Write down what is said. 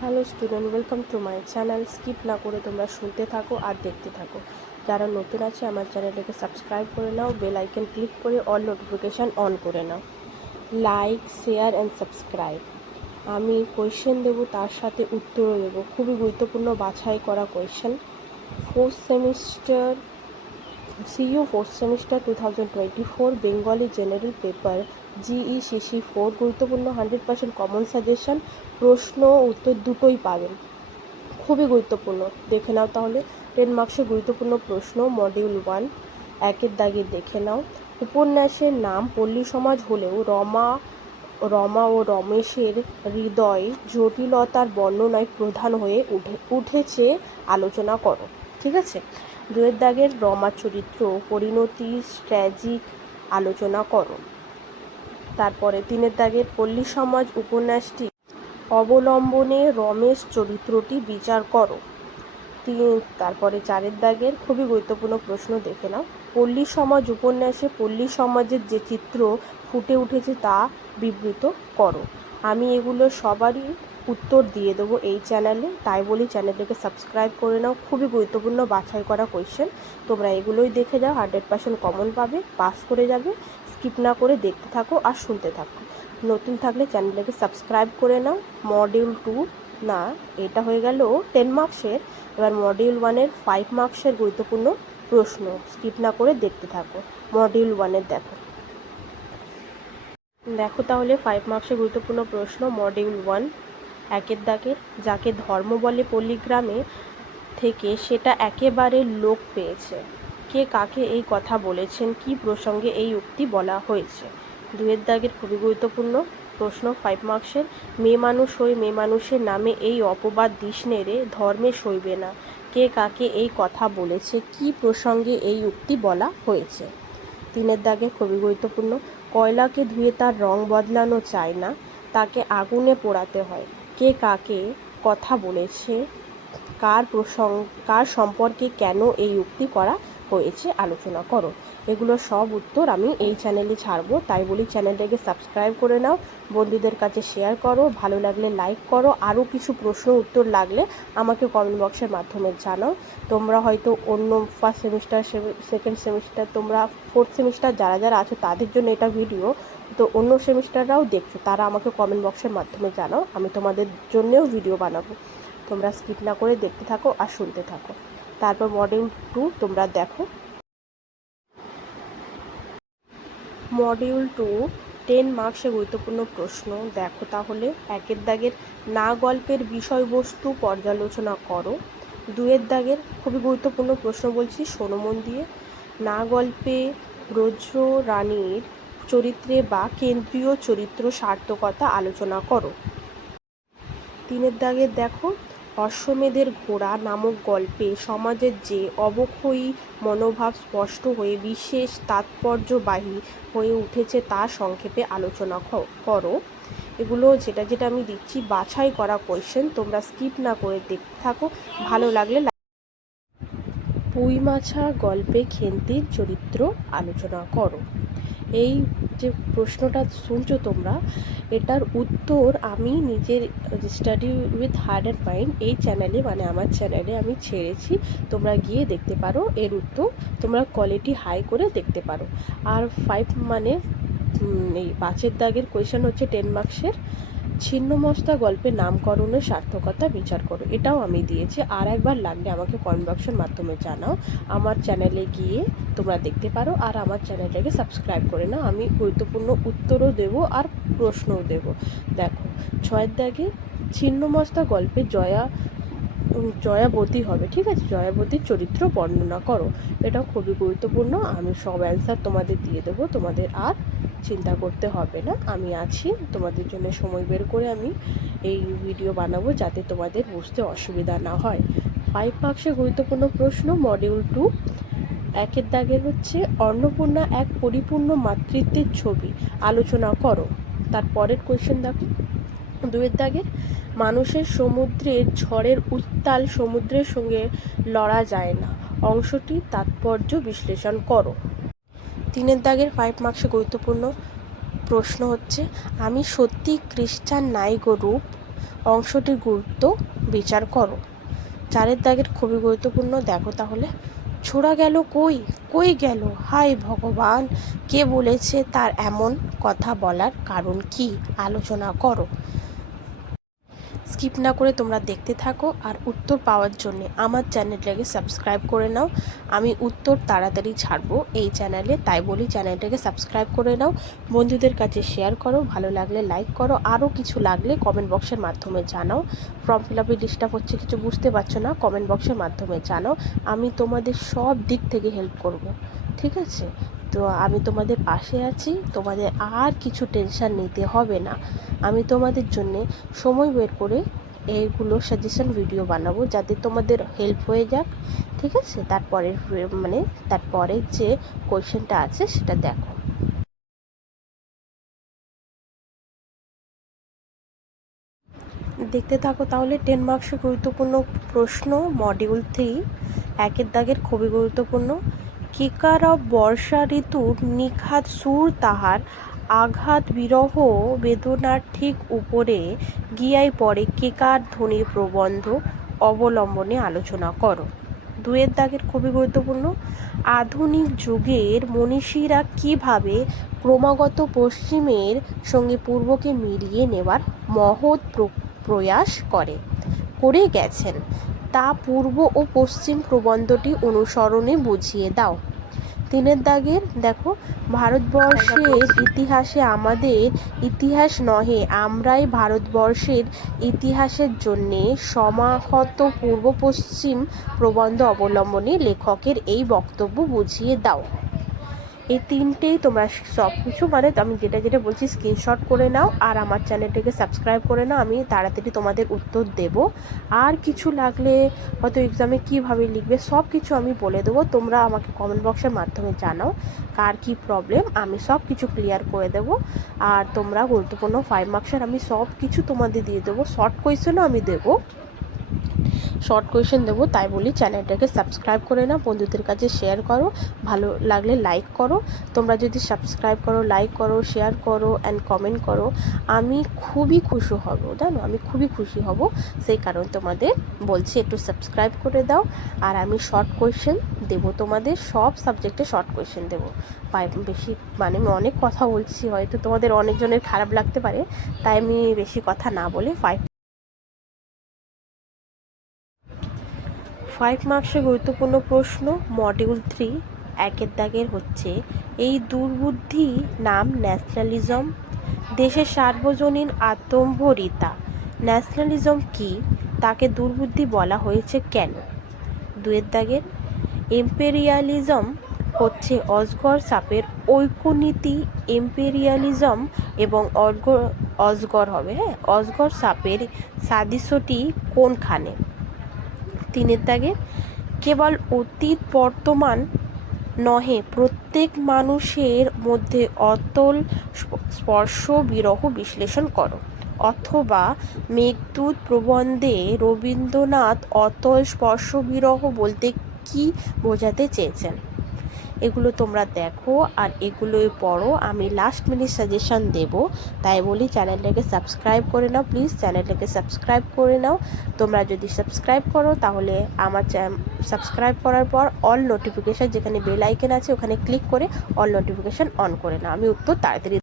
Hello student, welcome to my channel. Skip না করে তোমরা শুনতে থাকো আর দেখতে থাকো। যারা নতুন আছে আমার চ্যানেলটাকে সাবস্ক্রাইব করে নাও, বেল আইকন ক্লিক করে অল নোটিফিকেশান অন করে নাও। Like, share and subscribe. আমি কোয়েশ্চেন দেবো, তার সাথে উত্তরও দেবো। খুবই গুরুত্বপূর্ণ বাছাই করা question. Fourth semester CU fourth semester 2024 Bengali general paper GECC 4 গুরুত্বপূর্ণ 100% কমন সাজেশন। প্রশ্ন উত্তর দুটোই পাবেন, খুবই গুরুত্বপূর্ণ। দেখে নাও তাহলে 10 মার্কসের গুরুত্বপূর্ণ প্রশ্ন। মডিউল 1 একের দাগে দেখে নাও। উপন্যাসের নাম পল্লী সমাজ হলেও রমা ও রমেশের হৃদয় জটিলতার বর্ণনায় প্রধান হয়ে উঠেছে আলোচনা করো। ঠিক আছে। দুয়ের দাগের রমা চরিত্র পরিণতি ট্র্যাজিক আলোচনা করো। তারপরে তিনের দাগের পল্লী সমাজ উপন্যাসটি অবলম্বনে রমেশ চরিত্রটি বিচার করো। তারপরে চারের দাগের খুবই গুরুত্বপূর্ণ প্রশ্ন দেখে নাও। পল্লী সমাজ উপন্যাসে পল্লী সমাজের যে চিত্র ফুটে উঠেছে তা বিবৃত করো। আমি এগুলো সবারই উত্তর দিয়ে দেবো এই চ্যানেলে, তাই বলি চ্যানেলটাকে সাবস্ক্রাইব করে নাও। খুবই গুরুত্বপূর্ণ বাছাই করা কোয়েশ্চেন, তোমরা এগুলোই দেখে যাও, 100% কমন পাবে, পাস করে যাবে। স্কিপ না করে দেখতে থাকো আর শুনতে থাকো। নতুন থাকলে চ্যানেলটাকে সাবস্ক্রাইব করে নাও। মডিউল 2 না, এটা হয়ে গেল 10 মার্কসের। এবার মডিউল 1-এর 5 মার্কসের গুরুত্বপূর্ণ প্রশ্ন, স্কিপ না করে দেখতে থাকো। মডিউল 1-এর দেখো তাহলে 5 মার্কসের গুরুত্বপূর্ণ প্রশ্ন। মডিউল 1 একের দাগের যাকে ধর্ম বলে পল্লীগ্রামে থেকে সেটা একেবারে লোপ পেয়েছে। কে কাকে এই কথা বলেছেন, কি প্রসঙ্গে এই উক্তি বলা হয়েছে। দুয়ের দাগের খুবই গুরুত্বপূর্ণ প্রশ্ন 5 মার্কসের। মেয়ে মানুষ হয়ে মেয়ে মানুষের নামে এই অপবাদ দিস নেড়ে ধর্মে সইবে না। কে কাকে এই কথা বলেছে, কি প্রসঙ্গে এই উক্তি বলা হয়েছে। তিনের দাগে খুবই গুরুত্বপূর্ণ। কয়লাকে ধুয়ে তার রং বদলানো চায় না, তাকে আগুনে পোড়াতে হয়। কে কাকে কথা বলেছে, কার সম্পর্কে কেন এই উক্তি করা হয়েছে আলোচনা করো। এগুলো সব উত্তর আমি এই চ্যানেলে ছাড়বো, তাই বলি চ্যানেলটাকে সাবস্ক্রাইব করে নাও, বন্ধুদের কাছে শেয়ার করো, ভালো লাগলে লাইক করো। আরও কিছু প্রশ্ন উত্তর লাগলে আমাকে কমেন্ট বক্সের মাধ্যমে জানাও। তোমরা হয়তো অন্য ফার্স্ট সেমিস্টার, সেকেন্ড সেমিস্টার, তোমরা ফোর্থ সেমিস্টার যারা যারা আছো তাদের জন্য এটা ভিডিও, তো অন্য সেমিস্টাররাও দেখছো, তারা আমাকে কমেন্ট বক্সের মাধ্যমে জানাও, আমি তোমাদের জন্যেও ভিডিও বানাবো। তোমরা স্কিপ না করে দেখতে থাকো আর শুনতে থাকো। তারপর মডিউল 2 তোমরা দেখো। মডিউল 2 10 মার্কসের গুরুত্বপূর্ণ প্রশ্ন দেখো তাহলে। একের দাগের না গল্পের বিষয়বস্তু পর্যালোচনা করো। দুয়ের দাগের খুবই গুরুত্বপূর্ণ প্রশ্ন বলছি, শোনো মন দিয়ে। না গল্পে ব্রজ রানীর চরিত্রে বা কেন্দ্রীয় চরিত্র সার্থকতা আলোচনা করো। তিনের দাগের দেখো, অশ্বমেধের ঘোড়া নামক গল্পে সমাজের যে অবক্ষয়ী মনোভাব স্পষ্ট হয়ে বিশেষ তাৎপর্যবাহী হয়ে উঠেছে তা সংক্ষেপে আলোচনা করো। এগুলো যেটা যেটা আমি দিচ্ছি বাছাই করা কোয়েশ্চেন, তোমরা স্কিপ না করে দেখতে থাকো, ভালো লাগলে। পুঁইমাছা গল্পে খেন্তির চরিত্র আলোচনা করো। এই যে প্রশ্নটা শুনছো তোমরা, এটার উত্তর আমি নিজের study with heart and mind এই চ্যানেলে, মানে আমার চ্যানেলে আমি ছেড়েছি, তোমরা গিয়ে দেখতে পারো। এর উত্তর তোমরা কোয়ালিটি হাই করে দেখতে পারো। আর 5 মানে এই 5-এর দাগের কোয়েশ্চেন হচ্ছে 10 মার্কসের, ছিন্নমস্তা গল্পের নামকরণের সার্থকতা বিচার করো। এটাও আমি দিয়েছি, আর একবার লাগলে আমাকে কমেন্ট বক্সের মাধ্যমে জানাও। আমার চ্যানেলে গিয়ে তোমরা দেখতে পারো, আর আমার চ্যানেলটাকে সাবস্ক্রাইব করে নাও, আমি গুরুত্বপূর্ণ উত্তরও দেবো আর প্রশ্নও দেবো। দেখো 6-এর দাগে ছিন্নমস্তা গল্পে জয়াবতী হবে, ঠিক আছে, জয়াবতীর চরিত্র বর্ণনা করো। এটাও খুবই গুরুত্বপূর্ণ, আমি সব অ্যান্সার তোমাদের দিয়ে দেবো, তোমাদের আর চিন্তা করতে হবে না, আমি আছি তোমাদের জন্য। সময় বের করে আমি এই ভিডিও বানাবো যাতে তোমাদের বুঝতে অসুবিধা না হয়। 5 মার্কসের গুরুত্বপূর্ণ প্রশ্ন মডিউল 2 একের দাগের হচ্ছে অন্নপূর্ণা এক পরিপূর্ণ মাতৃত্বের ছবি আলোচনা করো। তারপরের কোয়েশ্চেন দেখো, দুয়ের দাগের মানুষের সমুদ্রের ঝড়ের উত্তাল সমুদ্রের সঙ্গে লড়া যায় না অংশটি তাৎপর্য বিশ্লেষণ করো। তিনের দাগের 5 মার্কসে গুরুত্বপূর্ণ প্রশ্ন হচ্ছে আমি সত্যি খ্রিস্টান নাই গো রূপ অংশটির গুরুত্ব বিচার করো। 4 দাগের খুবই গুরুত্বপূর্ণ, দেখো তাহলে। ছোড়া গেল কই, কই গেল, হায় ভগবান, কে বলেছে, তার এমন কথা বলার কারণ কি, আলোচনা করো। স্কিপ না করে তোমরা দেখতে থাকো, আর উত্তর পাওয়ার জন্য আমার চ্যানেলটাকে সাবস্ক্রাইব করে নাও। আমি উত্তর তাড়াতাড়ি ছাড়বো এই চ্যানেলে, তাই বলি চ্যানেলটাকে সাবস্ক্রাইব করে নাও, বন্ধুদের কাছে শেয়ার করো, ভালো লাগলে লাইক করো, আরও কিছু লাগলে কমেন্ট বক্সের মাধ্যমে জানাও। ফর্ম ফিল আপে ডিস্টার্ব হচ্ছে, কিছু বুঝতে পারছো না, কমেন্ট বক্সের মাধ্যমে জানাও, আমি তোমাদের সব দিক থেকে হেল্প করব, ঠিক আছে? তো আমি তোমাদের পাশে আছি, তোমাদের আর কিছু টেনশন নিতে হবে না। আমি তোমাদের জন্যে সময় বের করে এইগুলো সাজেশন ভিডিও বানাবো, যাতে তোমাদের হেল্প হয়ে যাক, ঠিক আছে? তারপরে যে কোয়েশ্চেনটা আছে সেটা দেখো। দেখতে থাকো তাহলে। 10 মার্কসের গুরুত্বপূর্ণ প্রশ্ন, মডিউল 3, 1 দাগের খুবই গুরুত্বপূর্ণ। কিকার বর্ষা ঋতুর নিখাত সুর তাহার আঘাত বিরহ বেদনার ঠিক উপরে গিয়াই পড়ে, কেকার ধ্বনির প্রবন্ধ অবলম্বনে আলোচনা করো। 2 দাগের খুবই গুরুত্বপূর্ণ। আধুনিক যুগের মনীষীরা কিভাবে ক্রমাগত পশ্চিমের সঙ্গে পূর্বকে মিলিয়ে নেবার মহৎ প্রয়াস করে গেছেন, তা পূর্ব ও পশ্চিম প্রবন্ধটি অনুসরণে বুঝিয়ে দাও। 3 দাগের দেখো, ভারতবর্ষের ইতিহাসে আমাদের ইতিহাস নহে, আমরাই ভারতবর্ষের ইতিহাসের জন্যে সমাহত পূর্ব পশ্চিম প্রবন্ধ অবলম্বনে লেখকের এই বক্তব্য বুঝিয়ে দাও। এই 3টেই তোমরা সব কিছু, মানে আমি যেটা যেটা বলছি স্ক্রিনশট করে নাও, আর আমার চ্যানেলটাকে সাবস্ক্রাইব করে নাও, আমি তাড়াতাড়ি তোমাদের উত্তর দেব। আর কিছু লাগলে হয়তো এক্সামে কীভাবে লিখবে সব কিছু আমি বলে দেবো, তোমরা আমাকে কমেন্ট বক্সের মাধ্যমে জানাও কার কী প্রবলেম, আমি সব কিছু ক্লিয়ার করে দেবো। আর তোমরা গুরুত্বপূর্ণ 5 মার্কসের আমি সব কিছু তোমাদের দিয়ে দেবো, শর্ট কোয়েশ্চেনও আমি দেবো, শর্ট কোয়েশ্চেন দেবো, তাই বলি চ্যানেলটাকে সাবস্ক্রাইব করে নাও, বন্ধুদের কাছে শেয়ার করো, ভালো লাগলে লাইক করো। তোমরা যদি সাবস্ক্রাইব করো, লাইক করো, শেয়ার করো অ্যান্ড কমেন্ট করো, আমি খুবই খুশি হব, জানো, আমি খুবই খুশি হব। সেই কারণ তোমাদের বলছি একটু সাবস্ক্রাইব করে দাও। আর আমি শর্ট কোয়েশ্চেন দেবো, তোমাদের সব সাবজেক্টে শর্ট কোয়েশ্চেন দেবো। বেশি মানে আমি অনেক কথা বলছি, হয়তো তোমাদের অনেকজনের খারাপ লাগতে পারে, তাই আমি বেশি কথা না বলে 5 মার্কসের গুরুত্বপূর্ণ প্রশ্ন, মডিউল 3, 1 দাগের হচ্ছে, এই দুর্বুদ্ধি নাম ন্যাশনালিজম, দেশের সার্বজনীন আত্মম্ভরিতা। ন্যাশনালিজম কি, তাকে দুর্বুদ্ধি বলা হয়েছে কেন? 2 দাগের, এম্পেরিয়ালিজম হচ্ছে অজগর সাপের ঐক্যনীতি, এম্পেরিয়ালিজম এবং অজগর হবে, অজগর সাপের সাদৃশ্যটি কোনখানে? 3 দাগের, কেবল অতীত বর্তমান নহে, প্রত্যেক মানুষের মধ্যে অতল স্পর্শ বিরহ বিশ্লেষণ করো। অথবা মেঘদূত প্রবন্ধে রবীন্দ্রনাথ অতল স্পর্শ বিরহ বলতে কি বোঝাতে চেয়েছেন? এগুলো তোমরা দেখো আর এগুলোই পড়ো, আমি লাস্ট মিনিট সাজেশন দেব, তাই বলি চ্যানেলটাকে সাবস্ক্রাইব করে নাও, প্লিজ চ্যানেলটাকে সাবস্ক্রাইব করে নাও। তোমরা যদি সাবস্ক্রাইব করো তাহলে আমার সাবস্ক্রাইব করার পর অল নোটিফিকেশান, যেখানে বেল আইকন আছে ওখানে ক্লিক করে অল নোটিফিকেশান অন করে নাও, আমি উত্তর তাড়াতাড়ি